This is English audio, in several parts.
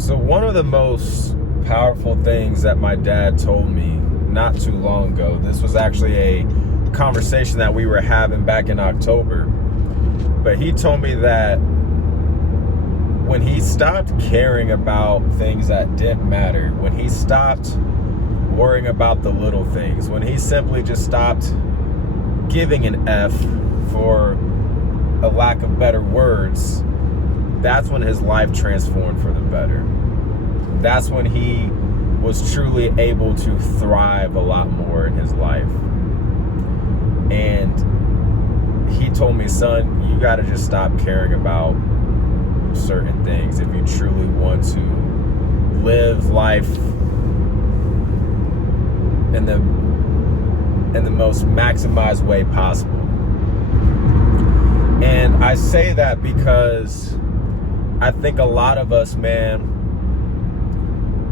So one of the most powerful things that my dad told me not too long ago, this was actually a conversation that we were having back in October, but he told me that when he stopped caring about things that didn't matter, when he stopped worrying about the little things, when he simply just stopped giving an F, for a lack of better words, that's when his life transformed for the better. That's when he was truly able to thrive a lot more in his life. And he told me, son, you got to just stop caring about certain things if you truly want to live life in the most maximized way possible. And I say that because I think a lot of us, man,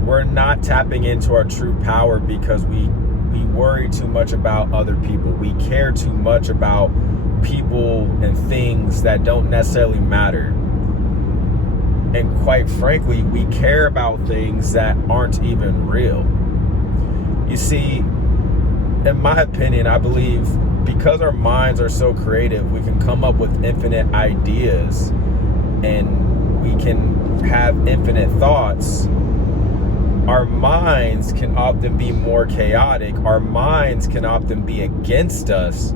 we're not tapping into our true power because we worry too much about other people. We care too much about people and things that don't necessarily matter. And quite frankly, we care about things that aren't even real. You see, in my opinion, I believe because our minds are so creative, we can come up with infinite ideas and we can have infinite thoughts. Our minds can often be more chaotic. Our minds can often be against us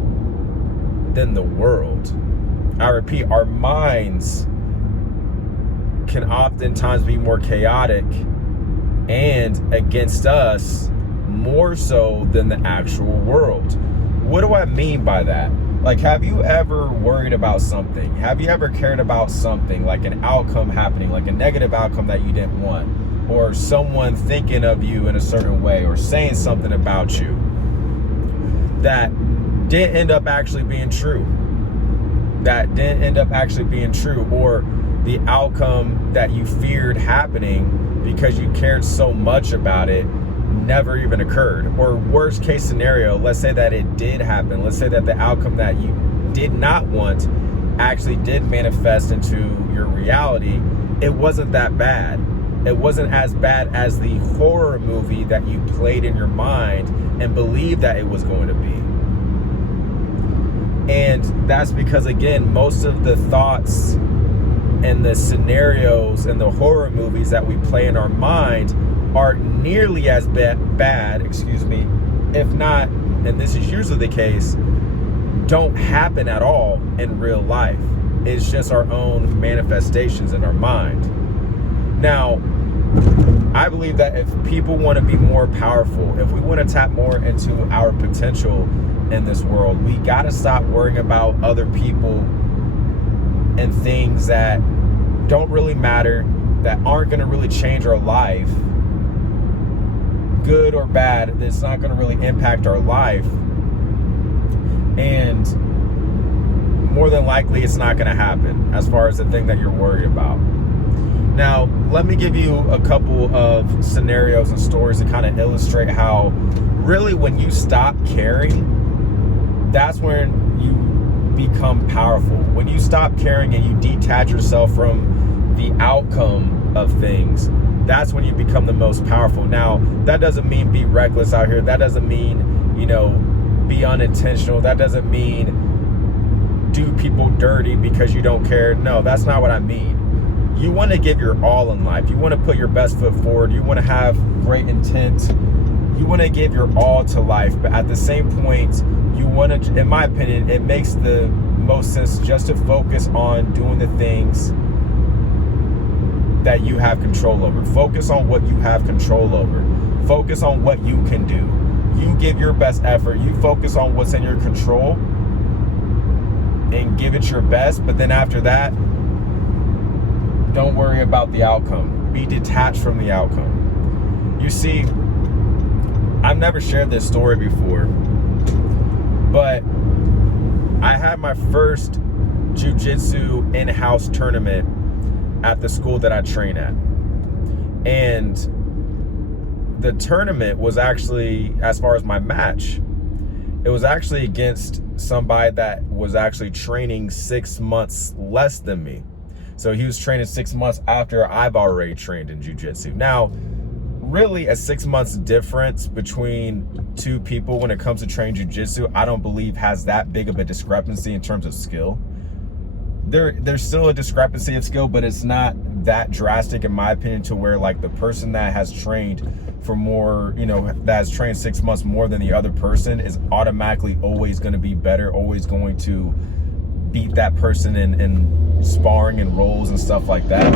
than the world. I repeat, our minds can oftentimes be more chaotic and against us more so than the actual world. What do I mean by that? Like, have you ever worried about something? Have you ever cared about something, like an outcome happening, like a negative outcome that you didn't want, or someone thinking of you in a certain way, or saying something about you that didn't end up actually being true, or the outcome that you feared happening because you cared so much about it never even occurred? Or worst case scenario, let's say that it did happen. Let's say that the outcome that you did not want actually did manifest into your reality. It wasn't that bad. It wasn't as bad as the horror movie that you played in your mind and believed that it was going to be. And that's because, again, most of the thoughts and the scenarios and the horror movies that we play in our mind are nearly as bad, if not, and this is usually the case, don't happen at all in real life. It's just our own manifestations in our mind. Now, I believe that if people want to be more powerful, if we want to tap more into our potential in this world, we got to stop worrying about other people and things that don't really matter, that aren't going to really change our life, good or bad. It's not going to really impact our life, and more than likely it's not going to happen as far as the thing that you're worried about. Now, let me give you a couple of scenarios and stories to kind of illustrate how really when you stop caring, that's when you become powerful. When you stop caring and you detach yourself from the outcome of things, that's when you become the most powerful. Now, that doesn't mean be reckless out here. That doesn't mean, be unintentional. That doesn't mean do people dirty because you don't care. No, that's not what I mean. You want to give your all in life. You want to put your best foot forward. You want to have great intent. You want to give your all to life. But at the same point, you want to, in my opinion, it makes the most sense just to focus on doing the things that you have control over. Focus on what you have control over. Focus on what you can do. You give your best effort. You focus on what's in your control and give it your best. But then after that, don't worry about the outcome. Be detached from the outcome. You see, I've never shared this story before, but I had my first jiu-jitsu in-house tournament at the school that I train at. And the tournament was actually, as far as my match, it was actually against somebody that was actually training 6 months less than me. So he was training 6 months after I've already trained in jiu-jitsu. Now, really a 6 months difference between two people when it comes to training jiu-jitsu, I don't believe has that big of a discrepancy in terms of skill. There's still a discrepancy of skill, but it's not that drastic in my opinion to where like the person that has trained for more, that has trained 6 months more than the other person is automatically always going to be better, always going to beat that person in sparring and rolls and stuff like that.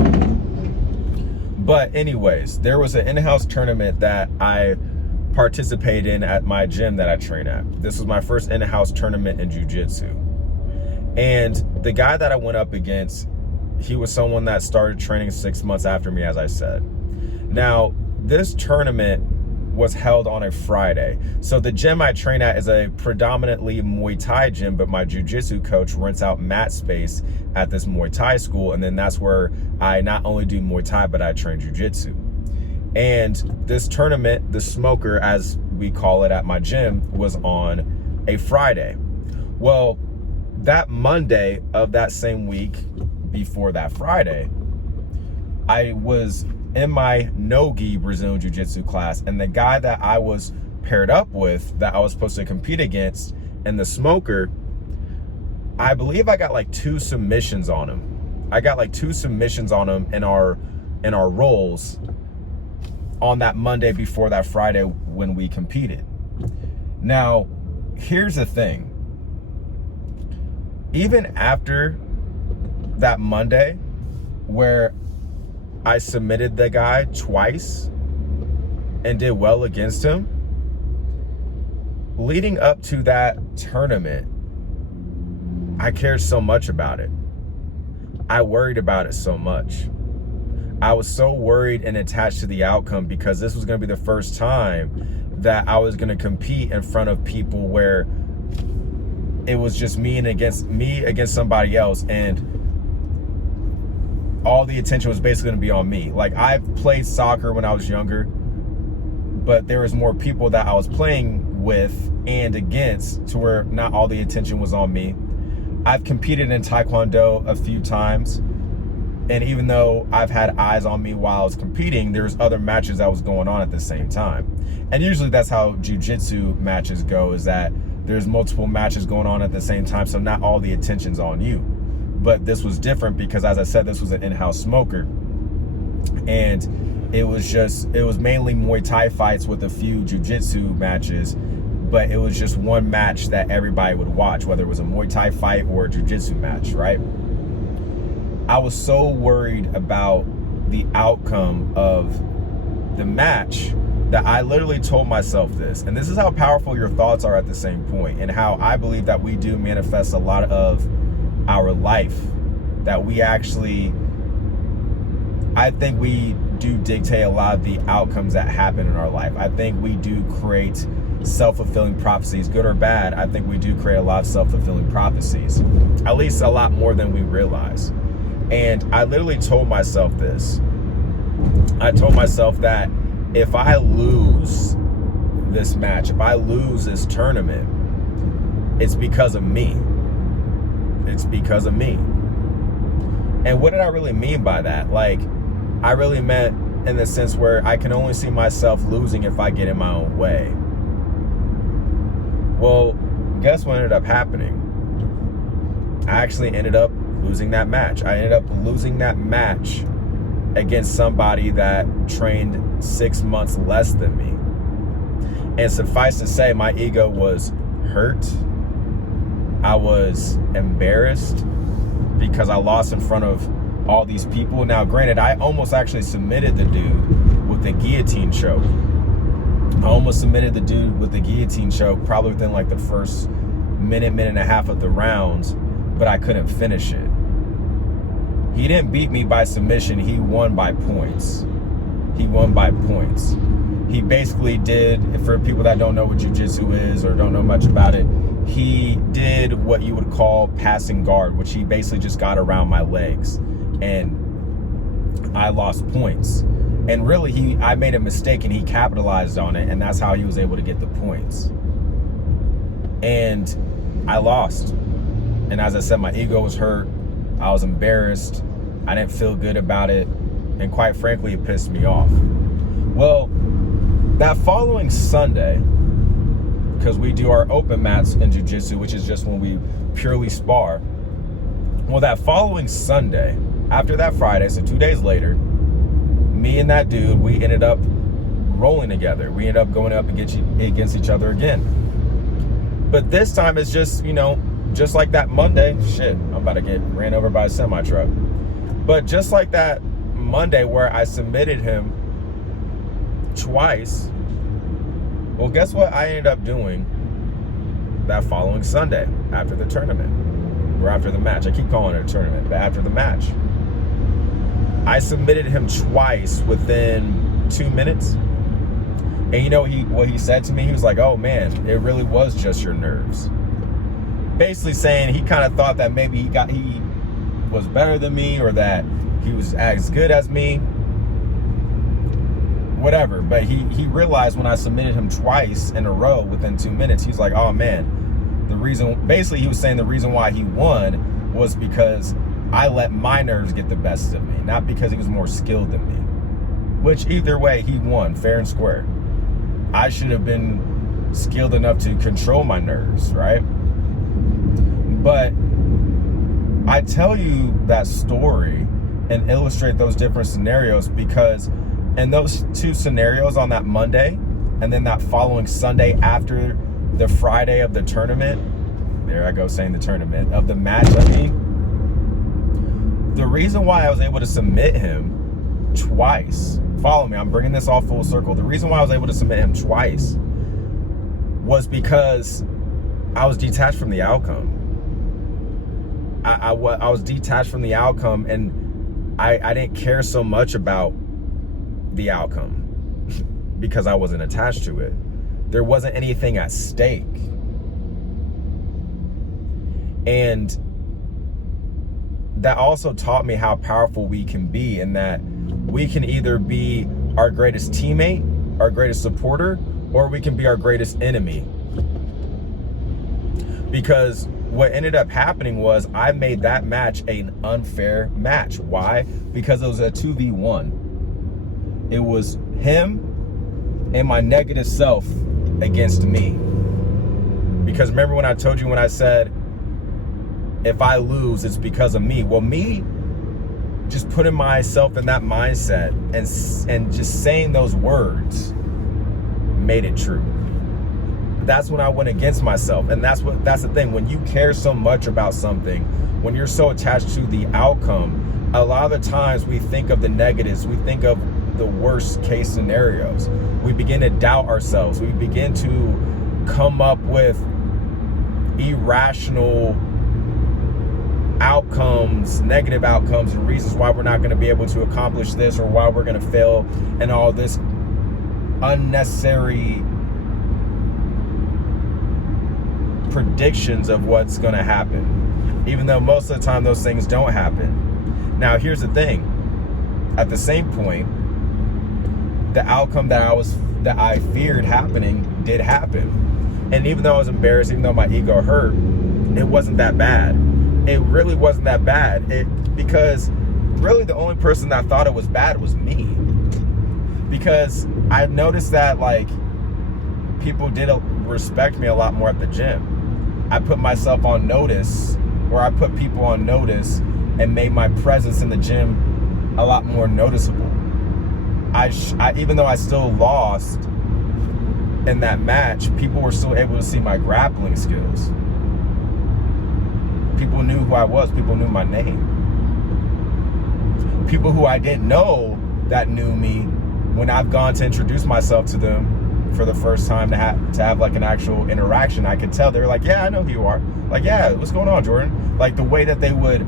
But anyways, there was an in-house tournament that I participated in at my gym that I train at. This was my first in-house tournament in jiu-jitsu. And the guy that I went up against, he was someone that started training 6 months after me, as I said. Now, this tournament was held on a Friday. So the gym I train at is a predominantly Muay Thai gym, but my jiu-jitsu coach rents out mat space at this Muay Thai school. And then that's where I not only do Muay Thai, but I train jiu-jitsu. And this tournament, the smoker, as we call it at my gym, was on a Friday. Well, that Monday of that same week before that Friday, I was in my no-gi Brazilian Jiu-Jitsu class, and the guy that I was paired up with, that I was supposed to compete against, and the smoker, I believe I got like 2 submissions on him. I got like 2 submissions on him in our rolls on that Monday before that Friday when we competed. Now, here's the thing. Even after that Monday where I submitted the guy twice and did well against him, leading up to that tournament, I cared so much about it. I worried about it so much. I was so worried and attached to the outcome because this was going to be the first time that I was going to compete in front of people where it was just me against somebody else, and all the attention was basically going to be on me. Like, I've played soccer when I was younger, but there was more people that I was playing with and against to where not all the attention was on me. I've competed in Taekwondo a few times, and even though I've had eyes on me while I was competing, there's other matches that was going on at the same time. And usually that's how jiu-jitsu matches go, is that there's multiple matches going on at the same time, so not all the attention's on you. But this was different because, as I said, this was an in-house smoker. And it was mainly Muay Thai fights with a few jiu-jitsu matches, but it was just one match that everybody would watch, whether it was a Muay Thai fight or a jiu-jitsu match, right? I was so worried about the outcome of the match that I literally told myself this. And this is how powerful your thoughts are at the same point, and how I believe that we do manifest a lot of our life, that we actually, I think we do dictate a lot of the outcomes that happen in our life. I think we do create self-fulfilling prophecies, good or bad. I think we do create a lot of self-fulfilling prophecies, at least a lot more than we realize. And I literally told myself this. I told myself that if I lose this match, if I lose this tournament, it's because of me. It's because of me. And what did I really mean by that? Like, I really meant in the sense where I can only see myself losing if I get in my own way. Well, guess what ended up happening? I actually ended up losing that match. I ended up losing that match against somebody that trained 6 months less than me. And suffice to say, my ego was hurt. I was embarrassed because I lost in front of all these people. Now, granted, I almost actually submitted the dude with the guillotine choke. I almost submitted the dude with the guillotine choke probably within like the first minute and a half of the rounds, but I couldn't finish it. He didn't beat me by submission. He won by points. He won by points. He basically did, for people that don't know what jiu-jitsu is or don't know much about it, he did what you would call passing guard, which he basically just got around my legs, and I lost points. And really, I made a mistake and he capitalized on it, and that's how he was able to get the points. And I lost. And as I said, my ego was hurt. I was embarrassed. I didn't feel good about it. And quite frankly, it pissed me off. Well, that following Sunday, because we do our open mats in jiu-jitsu, which is just when we purely spar. Well, that following Sunday, after that Friday, so 2 days later, me and that dude, we ended up rolling together. We ended up going up against each other again. But this time it's just, you know, just like that Monday. Shit, I'm about to get ran over by a semi-truck. But just like that Monday where I submitted him twice, well, guess what I ended up doing that following Sunday after the tournament, or after the match. I keep calling it a tournament, but after the match, I submitted him twice within 2 minutes. And you know what he said to me? He was like, oh man, it really was just your nerves. Basically saying he kind of thought that maybe he was better than me, or that he was as good as me. Whatever, but he realized when I submitted him twice in a row within 2 minutes, he's like, oh man, basically he was saying the reason why he won was because I let my nerves get the best of me, not because he was more skilled than me. Which either way, he won, fair and square. I should have been skilled enough to control my nerves, right? But I tell you that story and illustrate those different scenarios because in those two scenarios, on that Monday and then that following Sunday after the Friday of the tournament, there I go saying the tournament, of the match, I mean, the reason why I was able to submit him twice, follow me, I'm bringing this all full circle. The reason why I was able to submit him twice was because I was detached from the outcome. I was detached from the outcome, and I didn't care so much about the outcome because I wasn't attached to it. There wasn't anything at stake. And that also taught me how powerful we can be, in that we can either be our greatest teammate, our greatest supporter, or we can be our greatest enemy. Because what ended up happening was I made that match an unfair match. Why? Because it was a 2v1. It was him and my negative self against me. Because remember when I told you, when I said, if I lose, it's because of me. Well, me just putting myself in that mindset and just saying those words made it true. That's when I went against myself. And that's the thing. When you care so much about something, when you're so attached to the outcome, a lot of the times we think of the negatives. We think of the worst case scenarios. We begin to doubt ourselves. We begin to come up with irrational outcomes, negative outcomes, and reasons why we're not going to be able to accomplish this, or why we're going to fail, and all this unnecessary predictions of what's going to happen, even though most of the time those things don't happen. Now, here's the thing. At the same point, the outcome that I feared happening did happen. And even though I was embarrassed, even though my ego hurt, it wasn't that bad. It really wasn't that bad. Because really the only person that thought it was bad was me. Because I noticed that, like, people did respect me a lot more at the gym. I put myself on notice, or I put people on notice, and made my presence in the gym a lot more noticeable. I even though I still lost in that match, people were still able to see my grappling skills. People knew who I was. People knew my name. People who I didn't know that knew me, when I've gone to introduce myself to them for the first time to have like an actual interaction, I could tell. They were like, yeah, I know who you are. Like, yeah, what's going on, Jordan? Like, the way that they would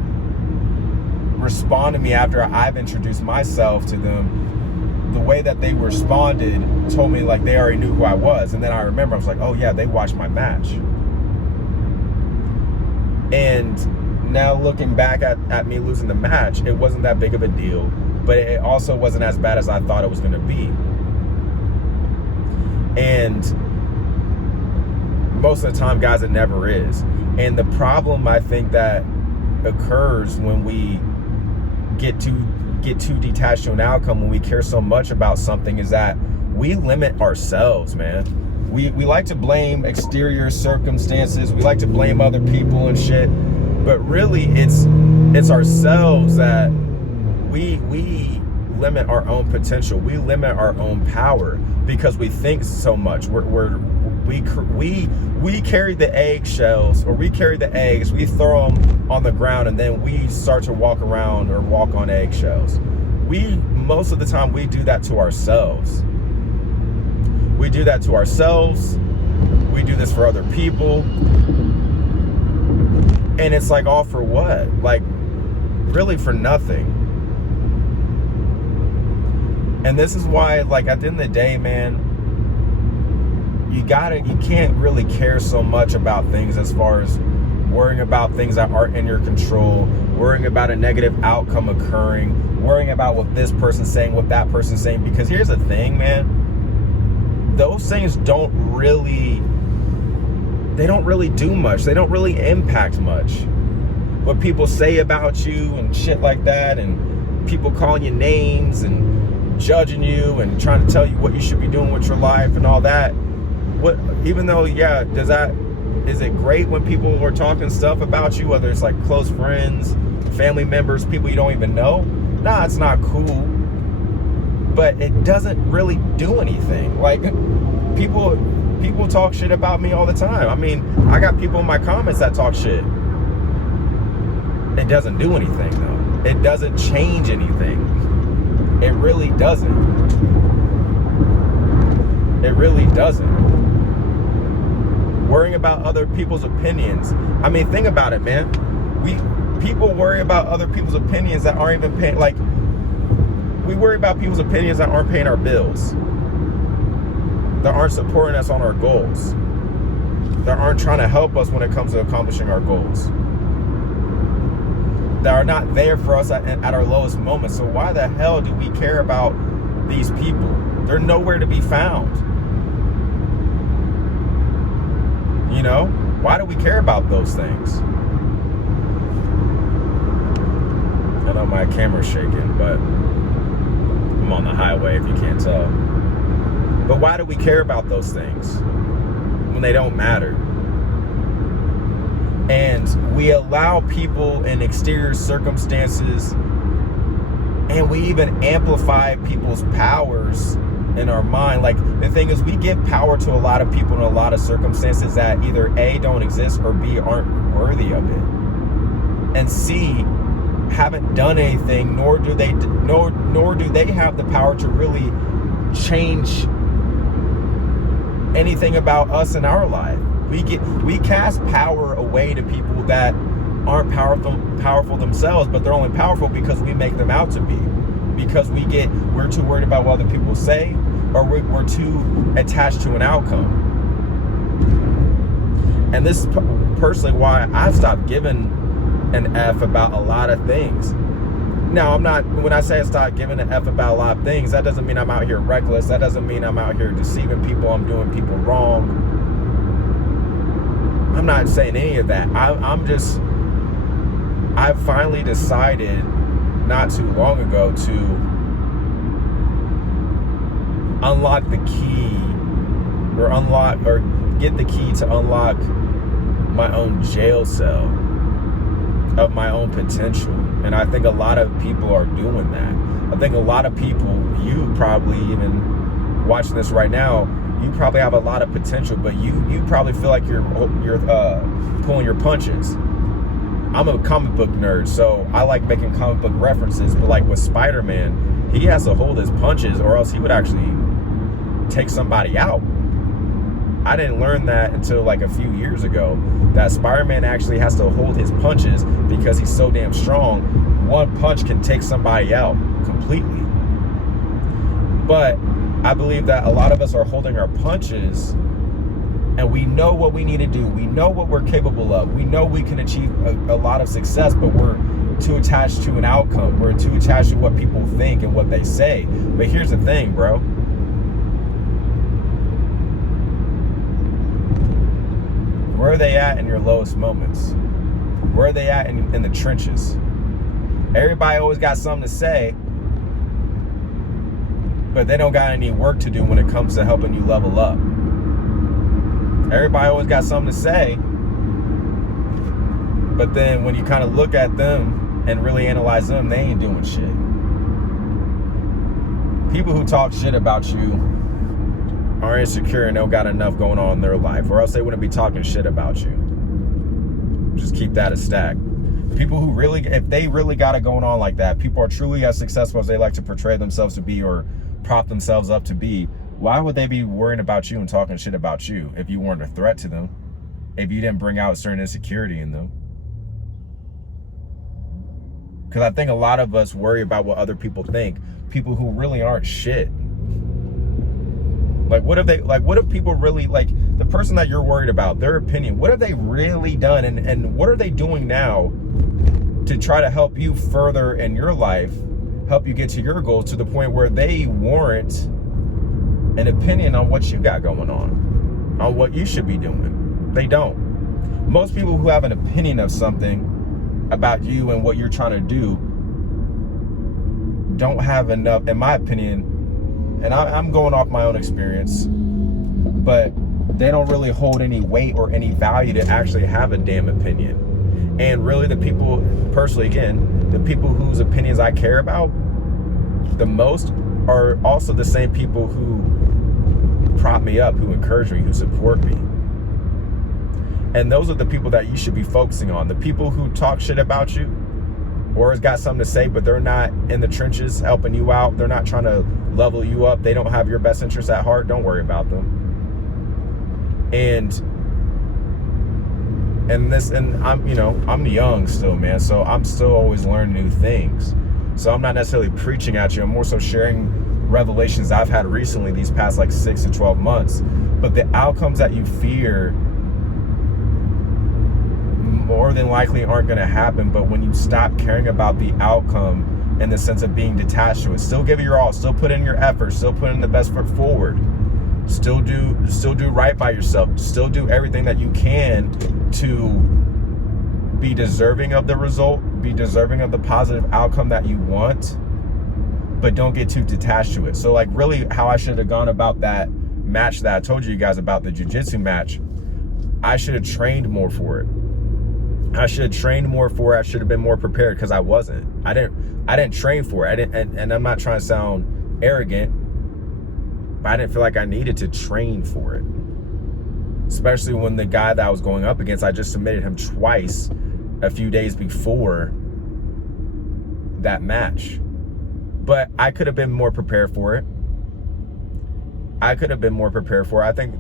respond to me after I've introduced myself to them, the way that they responded told me like they already knew who I was. And then I remember, I was like, oh yeah, they watched my match. And now looking back at me losing the match, it wasn't that big of a deal, but it also wasn't as bad as I thought it was going to be. And most of the time, guys, it never is. And the problem I think that occurs when we get too detached to an outcome, when we care so much about something, is that we limit ourselves, man. We like to blame exterior circumstances. We like to blame other people and shit. But really, it's ourselves that we limit our own potential. We limit our own power because we think so much. We carry the eggshells, or we carry the eggs, we throw them on the ground, and then we start to walk around or walk on eggshells. Most of the time, we do that to ourselves. We do that to ourselves. We do this for other people. And it's like, all for what? Like, really for nothing. And this is why, like, at the end of the day, man, you can't really care so much about things as far as worrying about things that aren't in your control, worrying about a negative outcome occurring, worrying about what this person's saying, what that person's saying. Because here's the thing, man. Those things don't really do much. They don't really impact much. What people say about you and shit like that, and people calling you names and judging you and trying to tell you what you should be doing with your life and all that. Even though, yeah, is it great when people are talking stuff about you, whether it's like close friends, family members, people you don't even know? Nah, it's not cool. But it doesn't really do anything. Like, people talk shit about me all the time. I mean, I got people in my comments that talk shit. It doesn't do anything, though. It doesn't change anything. It really doesn't. It really doesn't. Worrying about other people's opinions. I mean, think about it, man. People worry about other people's opinions that aren't even paying, like, we worry about people's opinions that aren't paying our bills, that aren't supporting us on our goals, that aren't trying to help us when it comes to accomplishing our goals, that are not there for us at our lowest moments. So why the hell do we care about these people? They're nowhere to be found. You know? Why do we care about those things? I know my camera's shaking, but I'm on the highway if you can't tell. But why do we care about those things when they don't matter? And we allow people in exterior circumstances, and we even amplify people's powers in our mind. Like, the thing is, we give power to a lot of people in a lot of circumstances that either A, don't exist, or B, aren't worthy of it, and C, haven't done anything, nor do they have the power to really change anything about us in our life. We cast power away to people that aren't powerful themselves, but they're only powerful because we make them out to be. Because we're too worried about what other people say, or we're too attached to an outcome. And this is personally why I've stopped giving an F about a lot of things. Now, when I say I stopped giving an F about a lot of things, that doesn't mean I'm out here reckless. That doesn't mean I'm out here deceiving people. I'm doing people wrong. I'm not saying any of that. I finally decided not too long ago to unlock the key, or get the key to unlock my own jail cell of my own potential. And I think a lot of people are doing that. I think a lot of people, you probably even watching this right now, you probably have a lot of potential, but you probably feel like you're pulling your punches. I'm a comic book nerd, so I like making comic book references, but like with Spider-Man, he has to hold his punches or else he would actually take somebody out. I didn't learn that until like a few years ago, that Spider-Man actually has to hold his punches because he's so damn strong. One punch can take somebody out completely. But I believe that a lot of us are holding our punches, and we know what we need to do. We know what we're capable of. We know we can achieve a lot of success, but we're too attached to an outcome. We're too attached to what people think and what they say. But here's the thing, bro. Where are they at in your lowest moments? Where are they at in the trenches? Everybody always got something to say, but they don't got any work to do when it comes to helping you level up. Everybody always got something to say, but then when you kind of look at them and really analyze them, they ain't doing shit. People who talk shit about you are insecure and don't got enough going on in their life, or else they wouldn't be talking shit about you. Just keep that a stack. People who really, if they really got it going on like that, people are truly as successful as they like to portray themselves to be or prop themselves up to be, why would they be worrying about you and talking shit about you if you weren't a threat to them, if you didn't bring out a certain insecurity in them? Because I think a lot of us worry about what other people think, people who really aren't shit. Like, what if people really, like, the person that you're worried about, their opinion, what have they really done, and what are they doing now to try to help you further in your life, help you get to your goals to the point where they warrant an opinion on what you got going on what you should be doing? They don't. Most people who have an opinion of something about you and what you're trying to do don't have enough, in my opinion, and I'm going off my own experience, but they don't really hold any weight or any value to actually have a damn opinion. And really the people, personally, again, the people whose opinions I care about the most are also the same people who prop me up, who encourage me, who support me. And those are the people that you should be focusing on. The people who talk shit about you or has got something to say, but they're not in the trenches helping you out. They're not trying to level you up. They don't have your best interests at heart. Don't worry about them. And I'm young still, man. So I'm still always learning new things. So I'm not necessarily preaching at you. I'm more so sharing revelations I've had recently these past like 6 to 12 months. But the outcomes that you fear more than likely aren't going to happen. But when you stop caring about the outcome in the sense of being detached to it, still give it your all, still put in your effort, still put in the best foot forward, still do right by yourself, still do everything that you can to be deserving of the result, be deserving of the positive outcome that you want, but don't get too detached to it. So like really how I should have gone about that match that I told you guys about, the jiu-jitsu match, I should have trained more for it. I should have trained more for it. I should have been more prepared, because I wasn't. I didn't train for it. And I'm not trying to sound arrogant, but I didn't feel like I needed to train for it. Especially when the guy that I was going up against, I just submitted him twice a few days before that match. But I could have been more prepared for it. I think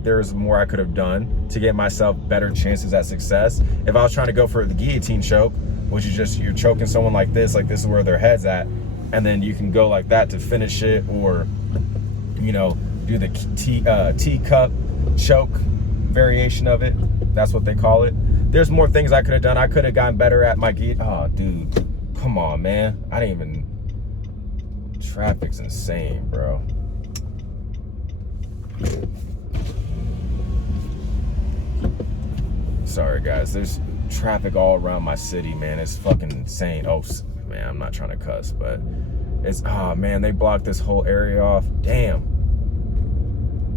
there's more I could have done to get myself better chances at success. If I was trying to go for the guillotine choke, which is just you're choking someone like this is where their head's at, and then you can go like that to finish it, or do the teacup choke variation of it. That's what they call it. There's more things I could have done. I could have gotten better at my oh dude, come on, man. Traffic's insane, bro. Sorry guys, there's traffic all around my city, man. It's fucking insane. Oh man, I'm not trying to cuss, but it's, oh man, they blocked this whole area off. Damn.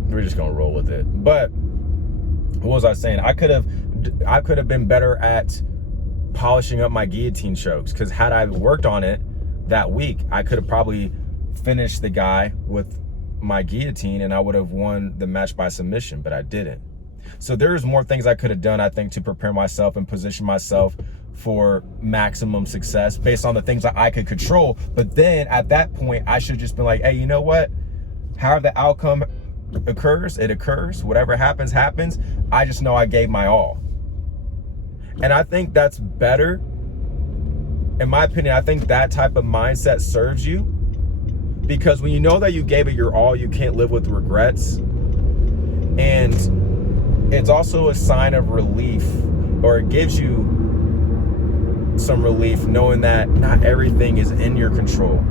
We're just gonna roll with it. But what was I saying? I could have been better at polishing up my guillotine chokes, because had I worked on it that week, I could have probably finished the guy with my guillotine and I would have won the match by submission, but I didn't. So there's more things I could have done, I think, to prepare myself and position myself for maximum success based on the things that I could control. But then at that point, I should have just been like, hey, you know what? However the outcome occurs, it occurs. Whatever happens, happens. I just know I gave my all. And I think that's better. In my opinion, I think that type of mindset serves you, because when you know that you gave it your all, you can't live with regrets. And it's also a sign of relief, or it gives you some relief knowing that not everything is in your control.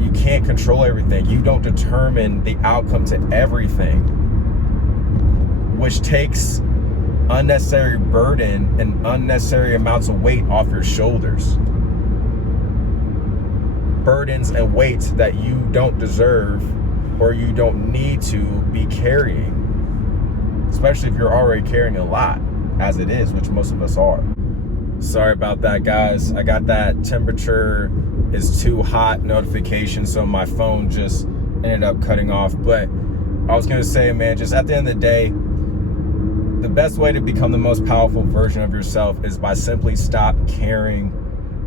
You can't control everything. You don't determine the outcome to everything, which takes unnecessary burden and unnecessary amounts of weight off your shoulders. burdens and weights that you don't deserve or you don't need to be carrying, especially if you're already carrying a lot as it is, which most of us are. Sorry about that, guys. I got that temperature is too hot notification, so my phone just ended up cutting off. But I was gonna say, man, just at the end of the day, the best way to become the most powerful version of yourself is by simply stop caring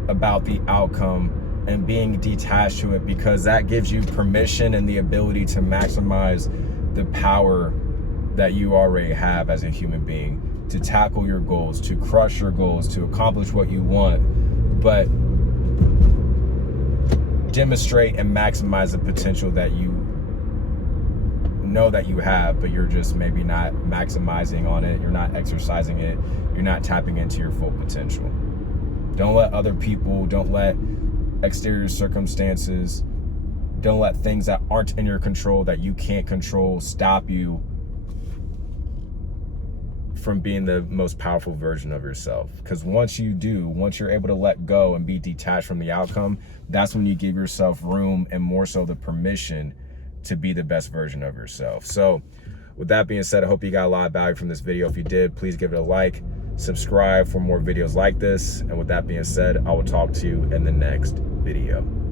about the outcome and being detached to it, because that gives you permission and the ability to maximize the power that you already have as a human being, to tackle your goals, to crush your goals, to accomplish what you want, but demonstrate and maximize the potential that you know that you have, but you're just maybe not maximizing on it, you're not exercising it, you're not tapping into your full potential. Don't let other people, don't let exterior circumstances, don't let things that aren't in your control, that you can't control, stop you from being the most powerful version of yourself. Because once you're able to let go and be detached from the outcome, that's when you give yourself room and more so the permission to be the best version of yourself. So with that being said, I hope you got a lot of value from this video. If you did, please give it a like, subscribe for more videos like this. And with that being said, I will talk to you in the next video.